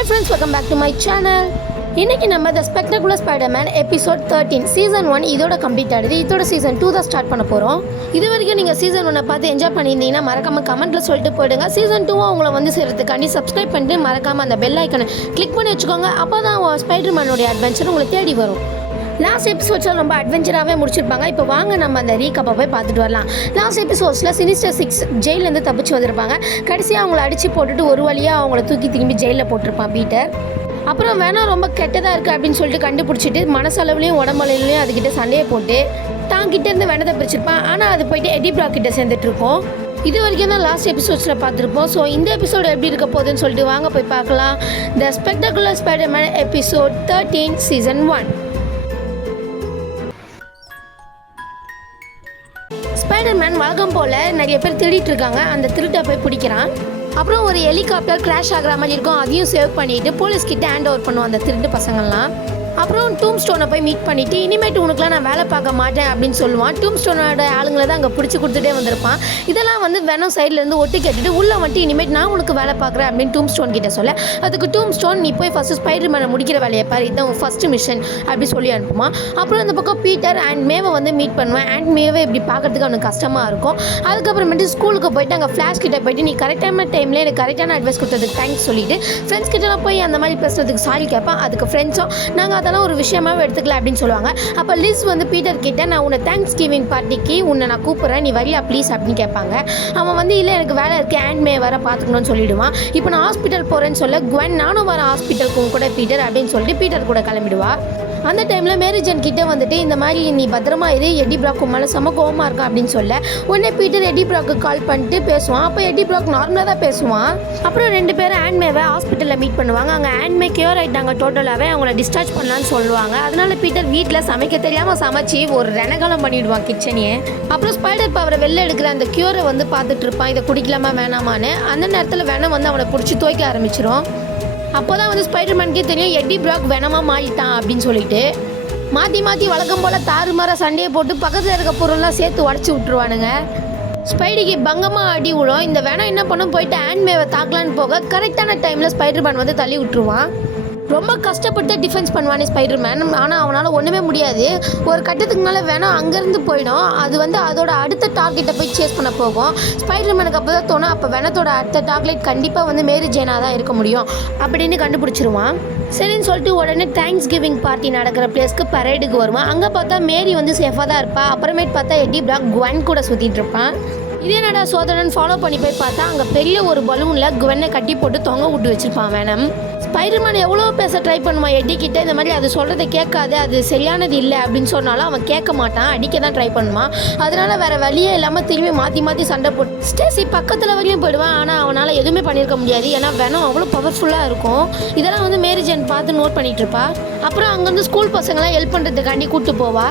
Hi friends, welcome back to my channel. இன்னைக்கு நம்ம த spectacular Spiderman episode 13 season 1 இதோட complete ஆகுது. இதோட சீசன் 2 தான் ஸ்டார்ட் பண்ண போகிறோம். இது வரைக்கும் நீங்கள் சீசன் 1 பார்த்து என்ஜாய் பண்ணியிருந்தீங்கன்னா மறக்காம கமெண்ட்டில் சொல்லிட்டு போயிடுங்க. சீசன் 2 உங்களை வந்து சேர்த்துக்காண்டி சப்ஸ்கிரைப் பண்ணிட்டு மறக்காமல் அந்த பெல் ஐக்கனை கிளிக் பண்ணி வச்சுக்கோங்க. அப்போ தான் ஸ்பைடர்மேனோடைய அட்வென்ச்சர் உங்களை தேடி வரும். லாஸ்ட் எபிசோட்ஸில் ரொம்ப அட்வென்ச்சராகவே முடிச்சிருப்பாங்க. இப்போ வாங்க நம்ம அந்த ரீகப்பை போய் பார்த்துட்டு வரலாம். லாஸ்ட் எபிசோட்ஸில் சினிஸ்டர் 6 ஜெயிலேருந்து தப்பிச்சு வந்திருப்பாங்க. கடைசியாக அவங்கள அடித்து போட்டுட்டு ஒரு வழியாக அவங்கள தூக்கி திரும்பி ஜெயிலில் போட்டிருப்பான் பீட்டர். அப்புறம் வேணா ரொம்ப கெட்டதாக இருக்குது அப்படின்னு சொல்லிட்டு கண்டுபிடிச்சிட்டு மனசளவுலையும் உடம்பளவுலையும் அதுக்கிட்ட சண்டையை போட்டு தாங்கிட்ட இருந்து வேணத்தை பிரிச்சிருப்பான். ஆனால் அது போயிட்டு எடி பிராக் கிட்ட சேர்ந்துட்ருக்கோம். இது வரைக்கும் தான் லாஸ்ட் எபிசோட்ஸில் பார்த்துருப்போம். ஸோ இந்த எபிசோடு எப்படி இருக்க போகுதுன்னு சொல்லிட்டு வாங்க போய் பார்க்கலாம். த spectacular Spiderman episode 13 season 1. Spiderman வழக்கம் போல் நிறைய பேர் திருடிட்டு இருக்காங்க. அந்த திருட்டை போய் பிடிக்கிறான். அப்புறம் ஒரு ஹெலிகாப்டர் கிராஷ் ஆகிற மாதிரி இருக்கும். அதையும் சேவ் பண்ணிவிட்டு போலீஸ்கிட்ட ஹேண்ட் ஓவர் பண்ணுவோம் அந்த திருட்டு பசங்கள்லாம். அப்புறம் டூம் ஸ்டோனை போய் மீட் பண்ணிவிட்டு இனிமேட்டு உனக்குலாம் நான் வேலை பார்க்க மாட்டேன் அப்படின்னு சொல்லுவான். டூம் ஸ்டோனோட ஆளுங்களை தான் அங்கே பிடிச்சி கொடுத்துட்டே வந்திருப்பான். இதெல்லாம் வந்து வெனம் சைட்லேருந்து ஒட்டு கேட்டுட்டு உள்ளே வந்துட்டு இனிமேட் நான் உனக்கு வேலை பார்க்குறேன் அப்படின்னு டூம் ஸ்டோன் கிட்ட சொல்ல, அதுக்கு டூம் ஸ்டோன் நீ போய் ஃபஸ்ட்டு ஸ்பைடர்மேனை முடிக்கிற வேலையை பாரு, இதுதான் உன் ஃபஸ்ட்டு மிஷன் அப்படி சொல்லி அனுப்புவான். அப்புறம் அந்த பக்கம் பீட்டர் அண்ட் மேவை வந்து மீட் பண்ணுவேன். அண்ட் மேவை இப்படி பார்க்கறதுக்கு அவனுக்கு கஷ்டமாக இருக்கும். அதுக்கப்புறமேட்டு ஸ்கூலுக்கு போயிட்டு அங்கே ஃப்ளாஷ் கிட்ட போயிட்டு நீ கரெக்டான டைமில் எனக்கு கரெக்டான அட்வைஸ் கொடுத்ததுக்கு தேங்க்ஸ் சொல்லிட்டு ஃப்ரெண்ட்ஸ் கிட்டலாம் போய் அந்த மாதிரி பேசுறதுக்கு சாரி கேட்பான். அதுக்கு ஃப்ரெண்ட்ஸும் நாங்கள் அதெல்லாம் ஒரு விஷயமாவே எடுத்துக்கல அப்படின்னு சொல்லுவாங்க. அப்போ லிஸ் வந்து பீட்டர் கிட்ட நான் உன்னை தேங்க்ஸ் கிவிங் பார்ட்டிக்கு உன்னை நான் கூப்பிட்றேன், நீ வரியா ப்ளீஸ் அப்படின்னு கேட்பாங்க. அவன் வந்து இல்லை எனக்கு வேலை இருக்குது அண்ட் மே வர பார்த்துக்கணும்னு சொல்லிவிடுவான். இப்போ நான் ஹாஸ்பிட்டல் போகிறேன்னு சொல்ல குவென் நானும் வர ஹாஸ்பிட்டலுக்கு கூட பீட்டர் அப்படின்னு சொல்லிட்டு பீட்டர் கூட கிளம்பிடுவா. அந்த டைமில் மேரிஜன் கிட்டே வந்துட்டு இந்த மாதிரி நீ பத்திரமா இது எடி பிராக் மேலே செம கோவமாக இருக்கான் அப்படின்னு சொல்ல உடனே பீட்டர் எடி பிராக்கு கால் பண்ணிட்டு பேசுவான். அப்போ எடி பிராக் நார்மலாக தான் பேசுவான். அப்புறம் ரெண்டு பேரும் ஆண்ட்மேவை ஹாஸ்பிட்டலில் மீட் பண்ணுவாங்க. அங்கே ஆண்ட்மே கியூர் ஆகிட்டாங்க டோட்டலாகவே, அவங்கள டிஸ்சார்ஜ் பண்ணலான்னு சொல்லுவாங்க. அதனால பீட்டர் வீட்டில் சமைக்க தெரியாமல் சமைச்சு ஒரு ரணகாலம் பண்ணிவிடுவான் கிச்சனையே. அப்புறம் ஸ்பைடர் பவரை வெளில எடுக்கிற அந்த கியூரை வந்து பார்த்துட்டு இருப்பான், இதை குடிக்கலாமா வேணாமான்னு. அந்த நேரத்தில் வேணம் வந்து அவனை பிடிச்சி துவைக்க ஆரம்பிச்சிடும். அப்போ தான் வந்து ஸ்பைடர்மேனுக்கே தெரியும் எடி பிராக் வேணமாக மாறிட்டான் அப்படின்னு சொல்லிட்டு மாற்றி வழக்கம் போல் தாறுமாற சண்டையை போட்டு பக்கத்தில் இருக்க பொருள்லாம் சேர்த்து உடச்சி விட்டுருவானுங்க. ஸ்பைடிக்கு பங்கமாக அடி விழும். இந்த வேணம் என்ன பண்ணும் போயிட்டு ஆண்ட்மேவை தாக்கலான்னு போக கரெக்டான டைமில் ஸ்பைடர்மேன் வந்து தள்ளி விட்டுருவான். ரொம்ப கஷ்டப்பட்டு டிஃபென்ஸ் பண்ணுவானே ஸ்பைடர்மேன். ஆனால் அவனால் ஒன்றுமே முடியாது. ஒரு கட்டத்துக்கு மேலே வேணால் அங்கேருந்து போயிடும். அது வந்து அதோட அடுத்த டார்கெட்டை போய் சேஸ் பண்ண போகும். ஸ்பைடர்மேனுக்கு அப்போ தான் தோணும் அப்போ வேணத்தோட அடுத்த டார்கெட் கண்டிப்பாக வந்து மேரி ஜேனாக தான் இருக்க முடியும் அப்படின்னு கண்டுபிடிச்சிருவான். சரின்னு சொல்லிட்டு உடனே தேங்க்ஸ் கிவிங் பார்ட்டி நடக்கிற பிளேஸ்க்கு பரேடுக்கு வருவான். அங்கே பார்த்தா மேரி வந்து சேஃபாக தான் இருப்பாள். அப்புறமேட்டு பார்த்தா எடி பிராக் குவென் கூட சுற்றிட்டு இருப்பான். இதே நடா சோதனன் ஃபாலோ பண்ணி போய் பார்த்தா அங்கே பெரிய ஒரு பலூனில் குவென்னை கட்டி போட்டு தொங்க விட்டு வச்சுருப்பான் வேணம். ஸ்பைடர்மேன் எவ்வளோ பேச ட்ரை பண்ணுவான் எடி கிட்ட, இந்த மாதிரி அது சொல்கிறத கேட்காது, அது சரியானது இல்லை அப்படின்னு சொன்னாலும் அவன் கேட்க மாட்டான், அடிக்க தான் ட்ரை பண்ணுவான். அதனால வேறு வழியே இல்லாமல் திரும்பி மாற்றி சண்டை போட்டு ஸ்டேசி பக்கத்தில் வரையும் போயிடுவான். ஆனால் அவனால் எதுவுமே பண்ணியிருக்க முடியாது, ஏன்னா வேணும் அவ்வளோ பவர்ஃபுல்லாக இருக்கும். இதெல்லாம் வந்து மேரி ஜேன் பார்த்து நோட் பண்ணிகிட்டு இருப்பா. அப்புறம் அங்கேருந்து ஸ்கூல் பசங்களாம் ஹெல்ப் பண்ணுறதுக்காண்டி கூப்பிட்டு போவா.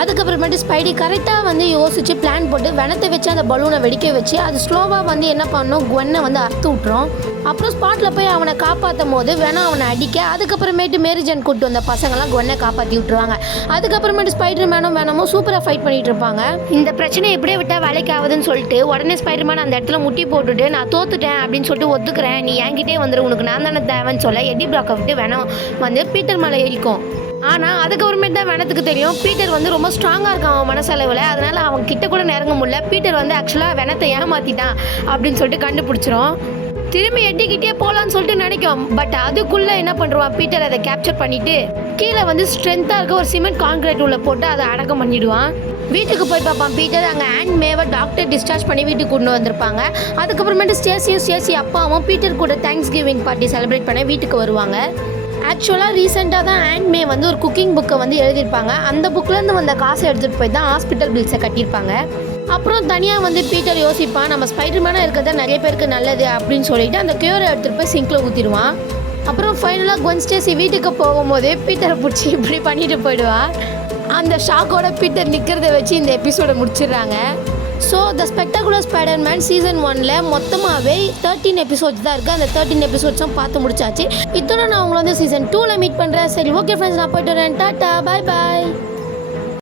அதுக்கப்புறமேட்டு ஸ்பைடி கரெக்டாக வந்து யோசிச்சு பிளான் போட்டு வெனத்தை வச்சு அந்த பலூனை வெடிக்க வச்சு அது ஸ்லோவாக வந்து என்ன பண்ணணும் குவென்னை வந்து அறுத்து விட்டுரும். அப்புறம் ஸ்பாட்டில் போய் அவனை காப்பாற்றும் போது வேணாம் அவனை அடிக்க. அதுக்கப்புறமேட்டு மேரிஜன் கூப்பிட்டு வந்த பசங்களாம் குவென்னை காப்பாற்றி விட்டுருவாங்க. அதுக்கப்புறமேட்டு ஸ்பைடர்மேனும் வேணமும் சூப்பராக ஃபைட் பண்ணிட்டு இருப்பாங்க. இந்த பிரச்சனை எப்படியே விட்டால் வேலைக்கு ஆகுதுன்னு சொல்லிட்டு உடனே ஸ்பைடர்மேன் அந்த இடத்துல முட்டி போட்டுட்டு நான் தோத்துட்டேன் அப்படின்னு சொல்லிட்டு ஒத்துக்கிறேன், நீ என்கிட்டே வந்துடும், உனக்கு நான் தானே தேவைன்னு சொல்ல எடி பிராக்கை விட்டு வேணும் வந்து பீட்டர் மேலே ஏறிக்கும். ஆனால் அதுக்கப்புறமேட்டு தான் வேணத்துக்கு தெரியும் பீட்டர் வந்து ரொம்ப ஸ்ட்ராங்காக இருக்கான் அவன் மனசளவில். அதனால் அவன் கிட்ட கூட நெருங்க முடியல. பீட்டர் வந்து ஆக்சுவலாக வேணத்தை ஏமாற்றிட்டான் அப்படின்னு சொல்லிட்டு கண்டுபிடிச்சிரும். திரும்பி எட்டிக்கிட்டே போகலான்னு சொல்லிட்டு நினைக்கும். பட் அதுக்குள்ளே என்ன பண்ணுறான் பீட்டர் அதை கேப்சர் பண்ணிவிட்டு கீழே வந்து ஸ்ட்ரென்த்தாக இருக்க ஒரு சிமெண்ட் கான்கிரீட் உள்ள போட்டு அதை அடக்கம் பண்ணிவிடுவான். வீட்டுக்கு போய் பார்ப்பான் பீட்டர். அங்கே ஆண்ட் மேவை டாக்டர் டிஸ்சார்ஜ் பண்ணி வீட்டுக்கு கொண்டு வந்திருப்பாங்க. அதுக்கப்புறமேட்டு ஸ்டேசி அப்பாவும் பீட்டர் கூட தேங்க்ஸ் கிவிங் பார்ட்டி செலிப்ரேட் பண்ண வீட்டுக்கு வருவாங்க. ஆக்சுவலாக ரீசெண்டாக தான் ஆண்ட் மே வந்து ஒரு குக்கிங் புக்கை வந்து எழுதியிருப்பாங்க. அந்த புக்கிலேருந்து வந்த காசை எடுத்துகிட்டு போய் தான் ஹாஸ்பிட்டல் பில்ஸை கட்டியிருப்பாங்க. அப்புறம் தனியாக வந்து பீட்டர் யோசிப்பான் நம்ம ஸ்பைடர்மேனாக இருக்கிறதா நிறைய பேருக்கு நல்லது அப்படின்னு சொல்லிட்டு அந்த கியூரை எடுத்துகிட்டு போய் சிங்கில் ஊற்றிடுவான். அப்புறம் ஃபைனலாக குவென் ஸ்டேசி வீட்டுக்கு போகும்போது பீட்டரை பிடிச்சி இப்படி பண்ணிட்டு போயிடுவா. அந்த ஷாக்கோட பீட்டர் நிற்கிறத வச்சு இந்த எபிசோடை முடிச்சிடுறாங்க. So the spectacular Spiderman season 1ல் மொத்தமாகவே 13 எபிசோட்ஸ் தான் இருக்குது. அந்த 13 எபிசோட்ஸும் பார்த்து முடிச்சாச்சு. இதோட நான் உங்களை வந்து சீசன் 2ல் மீட் பண்ணுறேன். சரி ஓகே ஃப்ரெண்ட்ஸ், நான் போய்ட்டு வரேன். டாட்டா, பாய் பாய்.